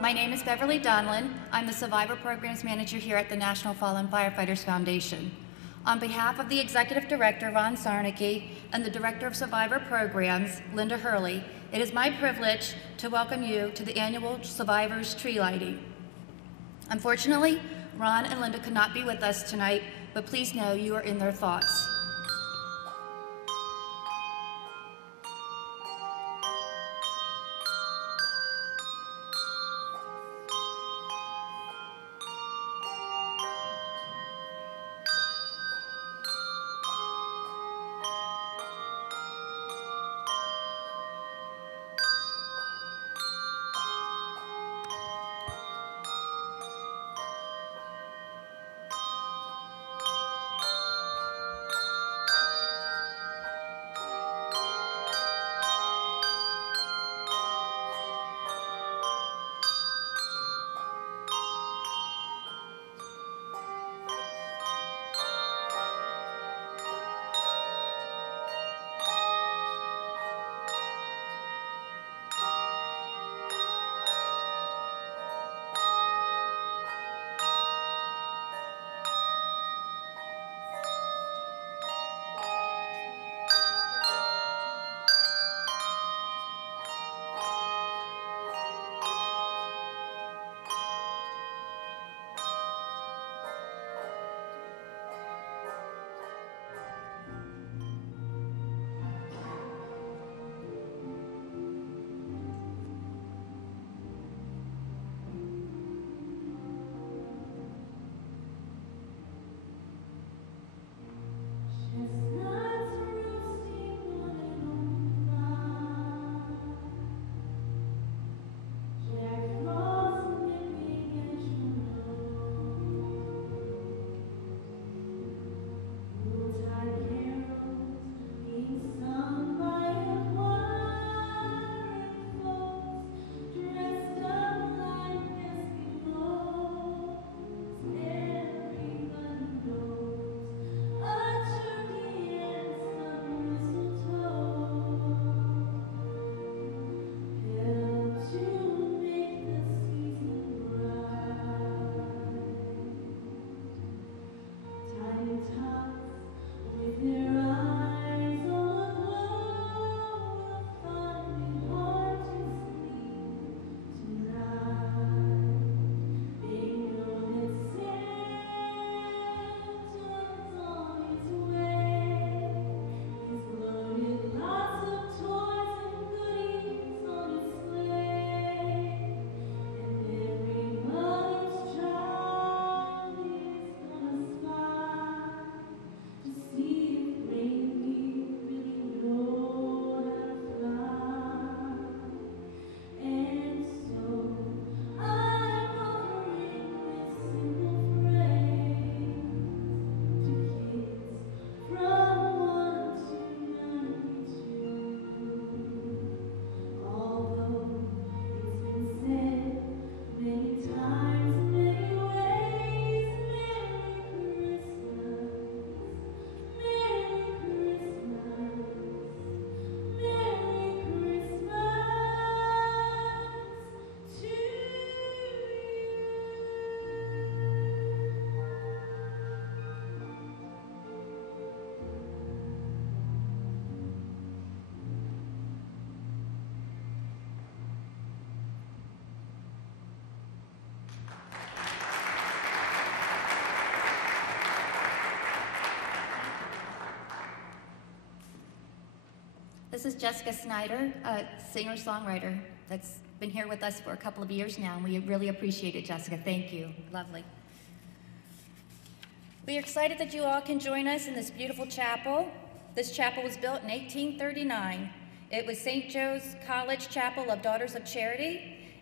My name is Beverly Donlin. I'm the Survivor Programs Manager here at the National Fallen Firefighters Foundation. On behalf of the Executive Director, Ron Sarnicki, and the Director of Survivor Programs, Linda Hurley, it is my privilege to welcome you to the annual Survivors Tree Lighting. Unfortunately, Ron and Linda could not be with us tonight, but please know you are in their thoughts. This is Jessica Snyder, a singer-songwriter that's been here with us for a couple of years now, and we really appreciate it, Jessica. Thank you. Lovely. We are excited that you all can join us in this beautiful chapel. This chapel was built in 1839. It was St. Joe's College Chapel of Daughters of Charity,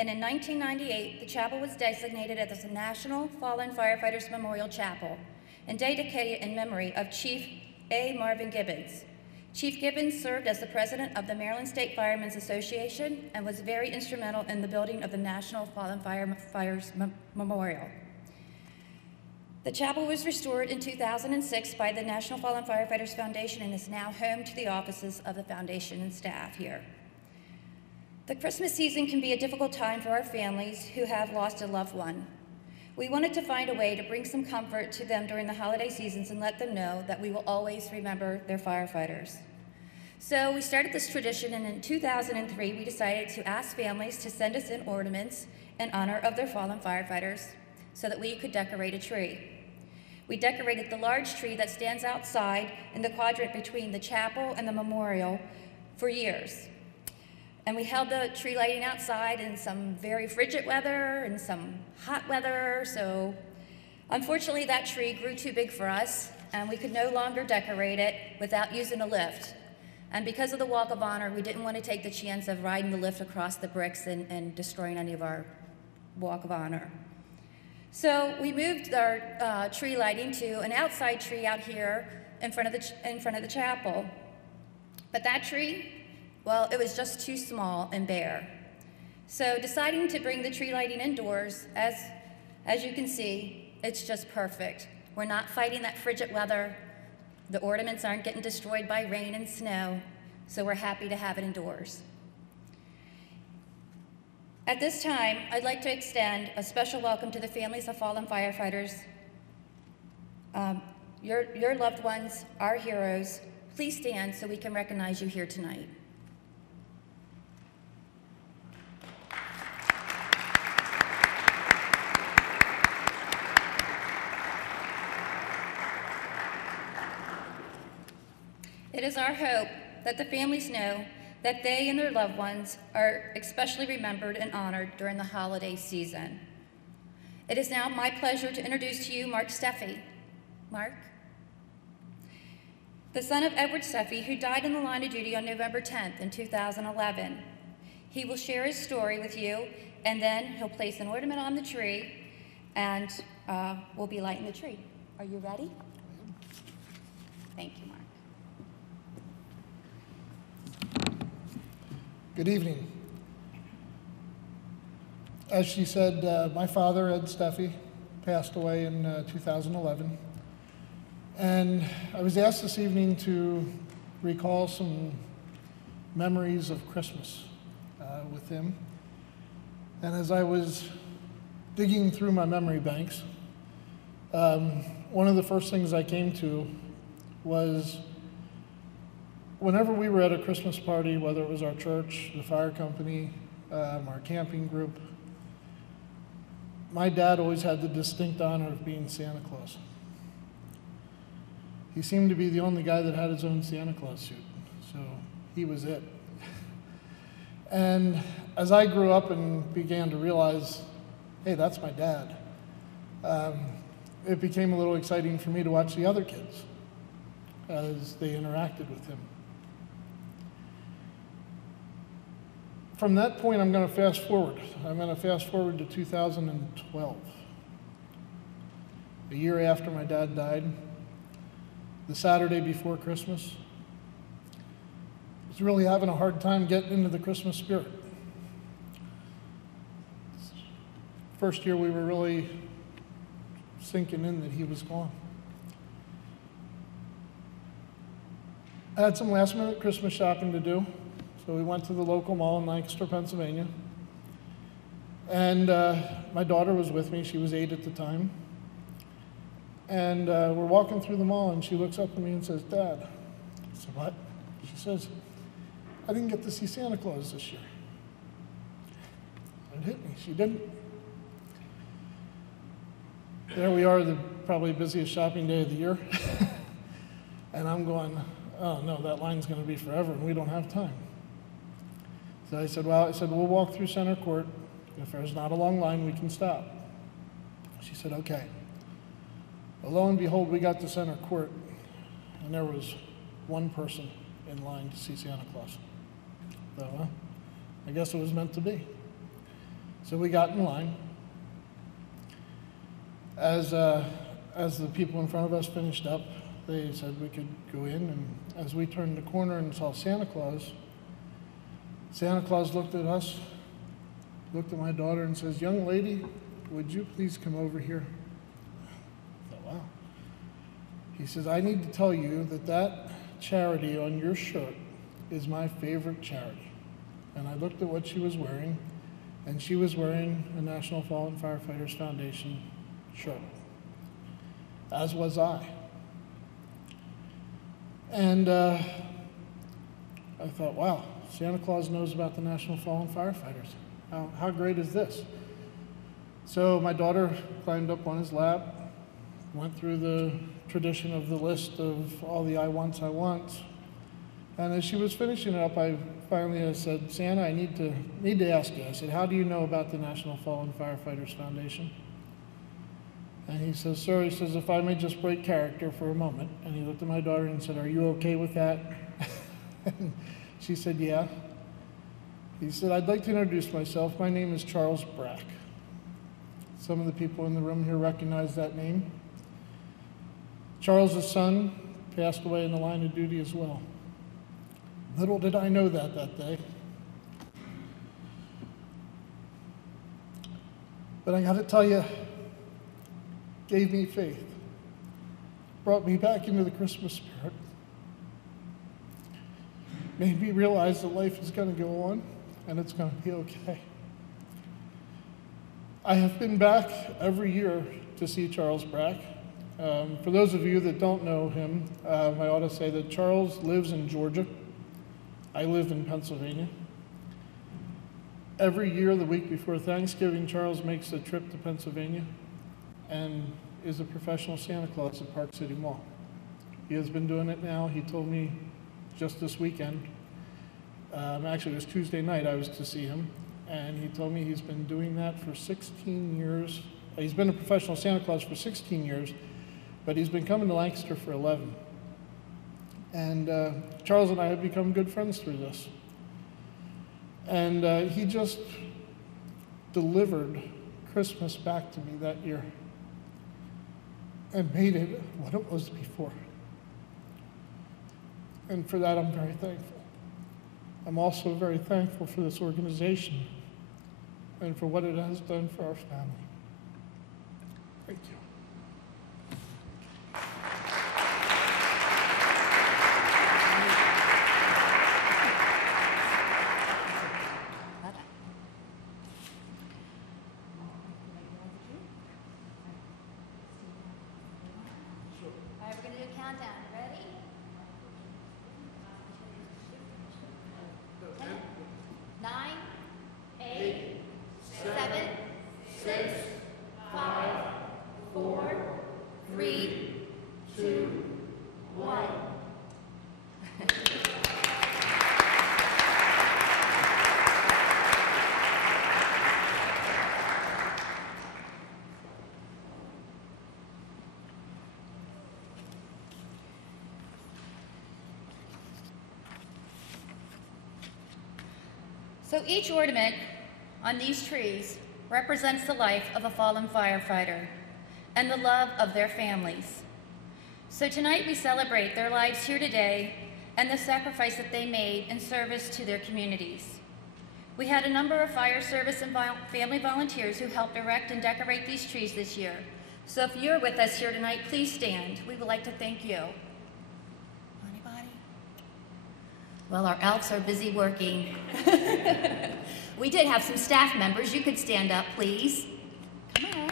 and in 1998, the chapel was designated as the National Fallen Firefighters Memorial Chapel and dedicated in memory of Chief A. Marvin Gibbons. Chief Gibbons served as the president of the Maryland State Firemen's Association and was very instrumental in the building of the National Fallen Firefighters Memorial. The chapel was restored in 2006 by the National Fallen Firefighters Foundation and is now home to the offices of the foundation and staff here. The Christmas season can be a difficult time for our families who have lost a loved one. We wanted to find a way to bring some comfort to them during the holiday seasons and let them know that we will always remember their firefighters. So we started this tradition, and in 2003, we decided to ask families to send us in ornaments in honor of their fallen firefighters so that we could decorate a tree. We decorated the large tree that stands outside in the quadrant between the chapel and the memorial for years. And we held the tree lighting outside in some very frigid weather and some hot weather, so unfortunately that tree grew too big for us, and we could no longer decorate it without using a lift. And because of the Walk of Honor, we didn't want to take the chance of riding the lift across the bricks and destroying any of our Walk of Honor. So we moved our tree lighting to an outside tree out here in front of the chapel. But that tree, well, it was just too small and bare. So deciding to bring the tree lighting indoors, as you can see, it's just perfect. We're not fighting that frigid weather. The ornaments aren't getting destroyed by rain and snow, so we're happy to have it indoors. At this time, I'd like to extend a special welcome to the families of fallen firefighters. Your loved ones, our heroes. Please stand so we can recognize you here tonight. It is our hope that the families know that they and their loved ones are especially remembered and honored during the holiday season. It is now my pleasure to introduce to you Mark Steffi. Mark? The son of Edward Steffi, who died in the line of duty on November 10th in 2011. He will share his story with you, and then he'll place an ornament on the tree, and we'll be lighting the tree. Are you ready? Thank you, Mark. Good evening. As she said, my father, Ed Steffi, passed away in 2011. And I was asked this evening to recall some memories of Christmas with him. And as I was digging through my memory banks, one of the first things I came to was whenever we were at a Christmas party, whether it was our church, the fire company, our camping group, my dad always had the distinct honor of being Santa Claus. He seemed to be the only guy that had his own Santa Claus suit, so he was it. And as I grew up and began to realize, hey, that's my dad, it became a little exciting for me to watch the other kids as they interacted with him. From that point, I'm going to fast forward. I'm going to fast forward to 2012. A year after my dad died, the Saturday before Christmas. I was really having a hard time getting into the Christmas spirit. First year we were really sinking in that he was gone. I had some last minute Christmas shopping to do. So we went to the local mall in Lancaster, Pennsylvania. And my daughter was with me. She was 8 at the time. And we're walking through the mall, and she looks up at me and says, "Dad." I said, "What?" She says, "I didn't get to see Santa Claus this year." It hit me. She didn't. There we are, the probably busiest shopping day of the year. And I'm going, oh no, that line's going to be forever, and we don't have time. So I said, we'll walk through Center Court. If there's not a long line, we can stop. She said, okay. Well, lo and behold, we got to Center Court, and there was one person in line to see Santa Claus. So, I guess it was meant to be. So we got in line. As the people in front of us finished up, they said we could go in, and as we turned the corner and saw Santa Claus looked at us, looked at my daughter and says, "Young lady, would you please come over here?" I thought, wow. He says, "I need to tell you that charity on your shirt is my favorite charity." And I looked at what she was wearing, and she was wearing a National Fallen Firefighters Foundation shirt, as was I. And I thought, wow, Santa Claus knows about the National Fallen Firefighters. How great is this? So my daughter climbed up on his lap, went through the tradition of the list of all the I wants, and as she was finishing it up, I finally said, Santa, I need to ask you. I said, how do you know about the National Fallen Firefighters Foundation? And he says, sir, he says, if I may just break character for a moment. And he looked at my daughter and said, are you okay with that? And she said, yeah. He said, I'd like to introduce myself. My name is Charles Brack. Some of the people in the room here recognize that name. Charles's son passed away in the line of duty as well. Little did I know that day. But I got to tell you, gave me faith, brought me back into the Christmas spirit, made me realize that life is going to go on and it's going to be okay. I have been back every year to see Charles Brack. For those of you that don't know him, I ought to say that Charles lives in Georgia. I live in Pennsylvania. Every year, the week before Thanksgiving, Charles makes a trip to Pennsylvania and is a professional Santa Claus at Park City Mall. He has been doing it now. He told me just this weekend, actually it was Tuesday night I was to see him, and he told me he's been doing that for 16 years. He's been a professional Santa Claus for 16 years, but he's been coming to Lancaster for 11. And Charles and I have become good friends through this. And he just delivered Christmas back to me that year and made it what it was before. And for that, I'm very thankful. I'm also very thankful for this organization and for what it has done for our family. Thank you. So each ornament on these trees represents the life of a fallen firefighter and the love of their families. So tonight we celebrate their lives here today and the sacrifice that they made in service to their communities. We had a number of fire service and family volunteers who helped erect and decorate these trees this year. So if you're with us here tonight, please stand. We would like to thank you. Anybody? Well, our elves are busy working. We did have some staff members. You could stand up, please. Come on.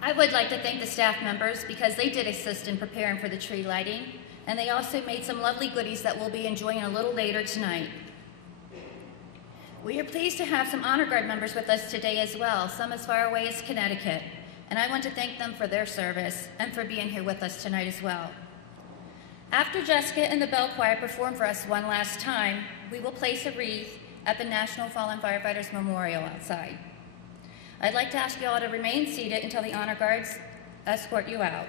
I would like to thank the staff members because they did assist in preparing for the tree lighting, and they also made some lovely goodies that we'll be enjoying a little later tonight. We are pleased to have some Honor Guard members with us today as well, some as far away as Connecticut, and I want to thank them for their service and for being here with us tonight as well. After Jessica and the Bell Choir perform for us one last time, we will place a wreath at the National Fallen Firefighters Memorial outside. I'd like to ask you all to remain seated until the Honor Guards escort you out.